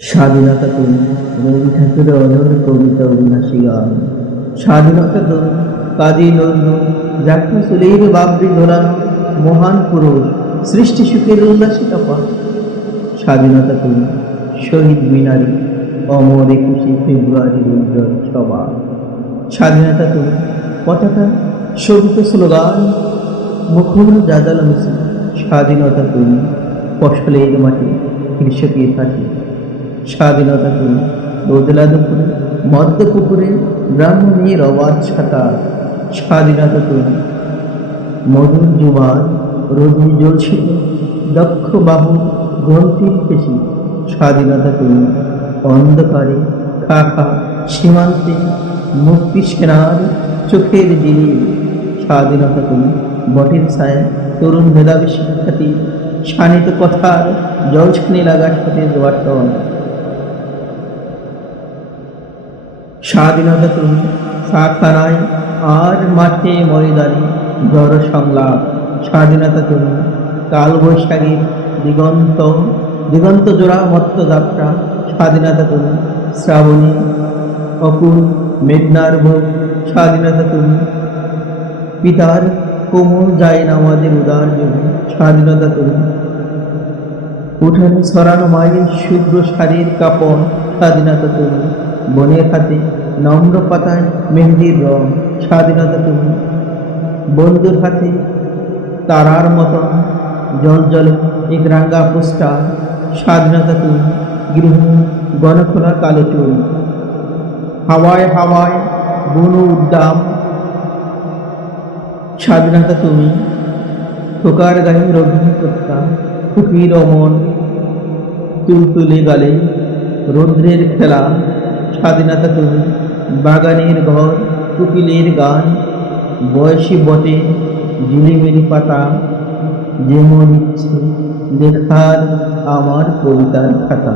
স্বাধীনতা তুমি রবি ঠাকুরের অনর কবিতা অবিনাশী গান। স্বাধীনতা তুমি কাজী নজরুল যাত্রা সুলের বাবরি ধরানো মহান পুরুষ সৃষ্টি সুখের উল্লাসিতা পা। স্বাধীনতা তুমি শহীদ মিনারি অমর 21শে ফেব্রুয়ারি উজ্জ্বল সভা। স্বাধীনতা তুমি পতাকা শোভিত স্লোগান মুখর জাজাল মিছিল। স্বাধীনতা তুমি ফসলের মাটি কৃষকের হাসি। স্বাধীনতা তুমি রোদলা দুপুরে মদ্য পুকুরে ব্রাহ্মণের অবাধ সাঁতার। স্বাধীনতা তুমি মধুর জুবান রোদনি জ্বলছিল দক্ষ বাহু গ্রন্থির পেশি। স্বাধীনতা তুমি অন্ধকারে খা খা সীমান্তে মুক্তি সেনার চোখের জিনিস। স্বাধীনতা তুমি বটের ছায়া তরুণ মেধাবী শিক্ষার্থী শানিত কথার জলছানি লাগা সাথে দোয়াটন। স্বাধীনতা তুমি শাখানায় আর মাঠে ময়দানে জড় সংলাপ। স্বাধীনতা তুমি কাল বৈশাখীর দিগন্ত দিগন্ত জোড়া মত্ত যাত্রা। স্বাধীনতা তুমি শ্রাবণী অকুল মেঘনার ভোগ। স্বাধীনতা তুমি পিতার কোমল যায় না আমাদের উদার যোগে। স্বাধীনতা তুমি উঠানে ছড়ানো মায়ের শুভ্র শাড়ির কাপড়। স্বাধীনতা তুমি বনের হাতে নম্র পাতায় মেহেন্দির রং। স্বাধীনতা তুমি বন্ধুর হাতে তারার মতন জল জলে এক রাঙ্গা পোস্টার। স্বাধীনতা তুমি গৃহিণী গণখোলা কালো চুল হাওয়ায় হাওয়ায় বুনো উদ্দাম। স্বাধীনতা তুমি ঠোকার গায়ে রঘুপ্রত্যা খুকির অমন তুলতুলে গালে রৌদ্রের খেলা। স্বাধীনতা তুমি বাগানের ঘর কুকিলের গান বয়সী বটে ঝিলিমিলি পাতা যেমন ইচ্ছে লেখার আমার কবিতার খাতা।